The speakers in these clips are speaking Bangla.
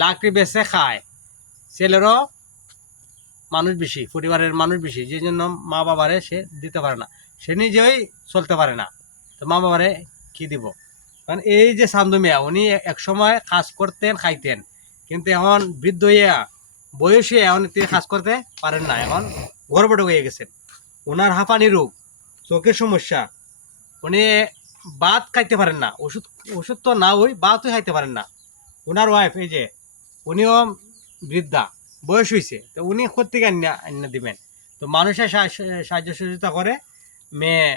লাকড়ি বেচে খায়, ছেলেরও মানুষ বেশি, পরিবারের মানুষ বেশি, যে জন্য মা বাবারে সে দিতে পারে না, সে নিজেই চলতে পারে না, তো মা বাবারে কি দিব। কারণ এই যে সান্দু মিয়া, উনি একসময় কাজ করতেন, খাইতেন, কিন্তু এখন বৃদ্ধ হইয়া বয়সে এখন তিনি কাজ করতে পারেন না, এখন গর্ভবতী হয়ে গেছেন। ওনার হাঁপানি রোগ, চোখের সমস্যা, উনি ভাত খাইতে পারেন না, ওষুধ ওষুধ তো না, ওই ভাতই খাইতে পারেন না। ওনার ওয়াইফ এই যে, উনিও বৃদ্ধা, বয়স হয়েছে, তো উনি কোথেকে আন্না দিবেন। তো মানুষের সাহায্য সহযোগিতা করে, মেয়ে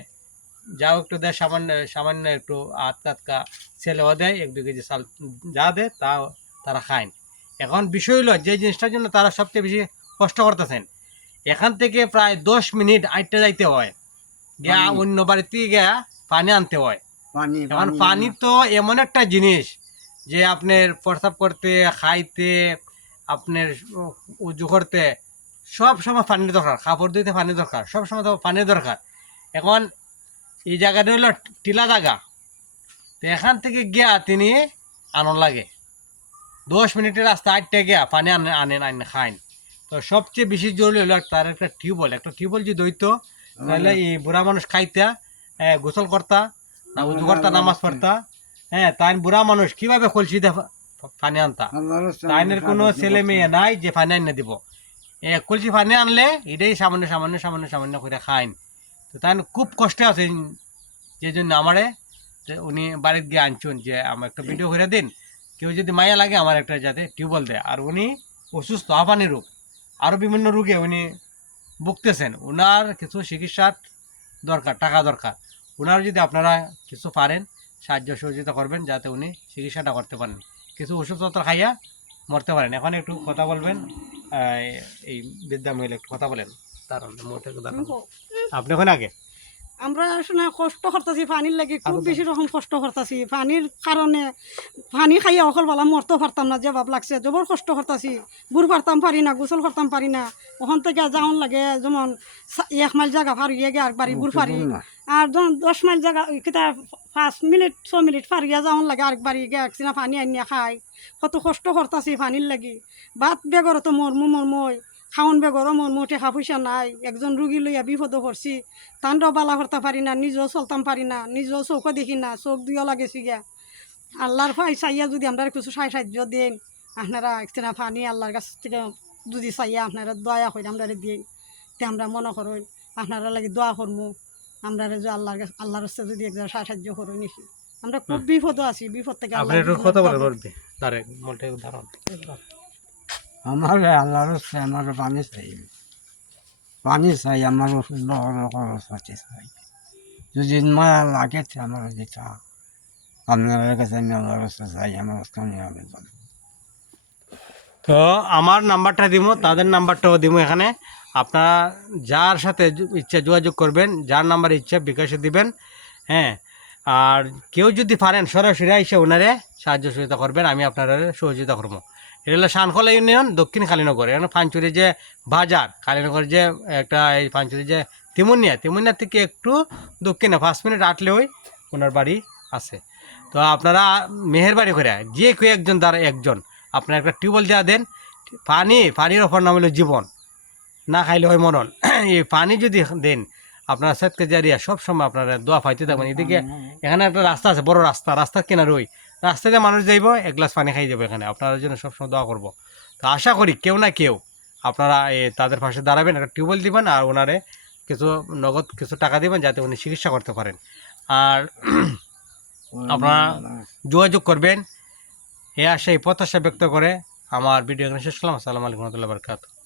যাও একটু দেয়, সামান্য সামান্য একটু আটকা ছেলেও দেয়, 1-2 কেজি চাল যা দেয় তা তারা খায়। এখন বিষয় হলো, যে জিনিসটার জন্য তারা সবচেয়ে বেশি কষ্ট করতেছেন, এখান থেকে প্রায় 10 মিনিট আইটটা যাইতে হয়, গিয়া অন্য বাড়ির থেকে গিয়া পানি আনতে হয়। এখন পানি তো এমন একটা জিনিস যে আপনার প্রস্রাব করতে, খাইতে, আপনার উজু করতে সব সময় পানির দরকার, কাপড় ধুইতে পানি দরকার, সব সময় তো পানির দরকার। এখন এই জায়গাটা হলো টিলা জায়গা, তো এখান থেকে গিয়া তিনি আনন্দ লাগে, 10 মিনিটের রাস্তা আটটা গিয়া পানি আনেন খাইন। তো সবচেয়ে বেশি জরুরি হলো তার একটা টিউবওয়েল যদি হইতো, তাহলে এই বুড়া মানুষ খাইতা, গোসল করতা, না উজু করতা, নামাজ পড়তা। হ্যাঁ, তাই বুড়া মানুষ কিভাবে কলসিতে পানি আনতা, তাইনের কোনো ছেলে মেয়ে নাই যে পানি আনে দিব। কলসি পানি আনলে এটাই সামান্য সামান্য সামান্য সামান্য করে খাইন। তো তাই খুব কষ্টে আছে, যে জন্য আমারে উনি বাড়িতে গিয়ে আনছুন যে আমার একটা ভিডিও করে দিন, কেউ যদি মায়া লাগে আমার একটা যাতে টিউবওয়েল দেয়। আর উনি অসুস্থ, হাঁপানি রোগ, আরও বিভিন্ন রোগে উনি ভুগতেছেন, ওনার কিছু চিকিৎসার দরকার, টাকা দরকার। ওনার যদি আপনারা কিছু পারেন সাহায্য সহযোগিতা করবেন, যাতে উনি চিকিৎসাটা করতে পারেন, কিছু ওষুধপত্র খাইয়া মরতে পারেন। এখন একটু কথা বলবেন, এই বৃদ্ধা মহিলা একটু কথা বলেন, দাঁড়ান আপনি ওখানে আগে। আমরা শুনে কষ্ট করতেছি পানির লাগে, খুব বেশি রকম কষ্ট করতেছি পানির কারণে। পানি খাইয়া অকল বলা মরতে পারতাম না, যে ভাব লাগছে, জবর কষ্ট করতেছি। বুড় পারতাম পারি না, গোসল করতাম পারি না, ওখান থেকে যাওয়ান লাগে যেমন 1 মাইল জায়গা ফারিয়ে গে আর বাড়ি বুড় পারি, আর 10 মাইল জায়গা কিতা 5 মিনিট 6 মিনিট ফারিয়া যাওয়ান লাগে আরেক বাড়ি গে একদিনা পানি আনিয়া খাই। কত কষ্ট করতেছি পানির লাগি। ভাত বেগর তো মরমই খাওন বেগরও মরমু, টেকা পয়সা নাই, একজন রুগী লইয়া বিপদ করছি, তানরাও বালা করতে পারি না, নিজেও চলতাম পারি না, নিজেও চৌকো দেখি না, চোখ দিও লাগেছি গিয়া। আল্লাহর ফাই চাইয়া যদি আমরা কিছু সাহায্য দেন, আপনারা একদিনা পানি আল্লাহর কাছ থেকে যদি চাইয়া আপনারা দয়া করে আমরা দিন, তে আমরা মনে করেন আপনারা লাগে দোয়া করবো, আমরা যে আল্লাহর কাছে যদি একজন সাহায্য করো নিছি। আমরা খুব বিপদও আছি, বিপদ থেকে আমার আল্লাহর আমার পানি চাই, পানি চাই, আমার ওষুধ খরচ আছে চাই, যদি মায়া লাগে আমার যেটা আপনার কাছে আমি আল্লাহর চাই, আমার কানে আবেদন। তো আমার নাম্বারটা দিব, তাদের নাম্বারটাও দিব এখানে। আপনারা যার সাথে ইচ্ছা যোগাযোগ করবেন, যার নাম্বার ইচ্ছা বিকাশে দিবেন। হ্যাঁ, আর কেউ যদি পারেন সরাসরি এসে ওনারে সাহায্য সহযোগিতা করবেন, আমি আপনারা সহযোগিতা করবো। এটা হলো শানখোলা ইউনিয়ন, দক্ষিণ কালীনগর। এখন পাঞ্চুরি যে বাজার, কালীনগর যে একটা এই পাঞ্চুরি যে তিমুনিয়া থেকে একটু দক্ষিণে 5 মিনিট আটলেই ওনার বাড়ি আছে। তো আপনারা মেহেরবাড়ি করে যে কেউ একজন দ্বারা একজন আপনার একটা টিউবওয়েল দেওয়া দেন। পানির ওপর নাম হলো জীবন, না খাইলে হয় মরণ। এই পানি যদি দেন, আপনারা সেতকে জারিয়া সবসময় আপনারা দোয়া পাইতে থাকবেন। এদিকে এখানে একটা রাস্তা আছে, বড় রাস্তার কেনার ওই রাস্তাতে মানুষ যাইব, 1 গ্লাস পানি খাই যাবো। এখানে আপনাদের জন্য সবসময় দোয়া করবো। তো আশা করি কেউ না কেউ আপনারা তাদের পাশে দাঁড়াবেন, একটা টিউবওয়েল দিবেন, আর ওনারে কিছু নগদ কিছু টাকা দিবেন, যাতে উনি চিকিৎসা করতে পারেন। আর আপনারা যোগাযোগ করবেন, এই আশা এই প্রত্যাশা ব্যক্ত করে আমার ভিডিও এখানে শেষ করলাম। আসসালামু আলাইকুম ওয়া রাহমাতুল্লাহি ওয়া বারাকাতুহু।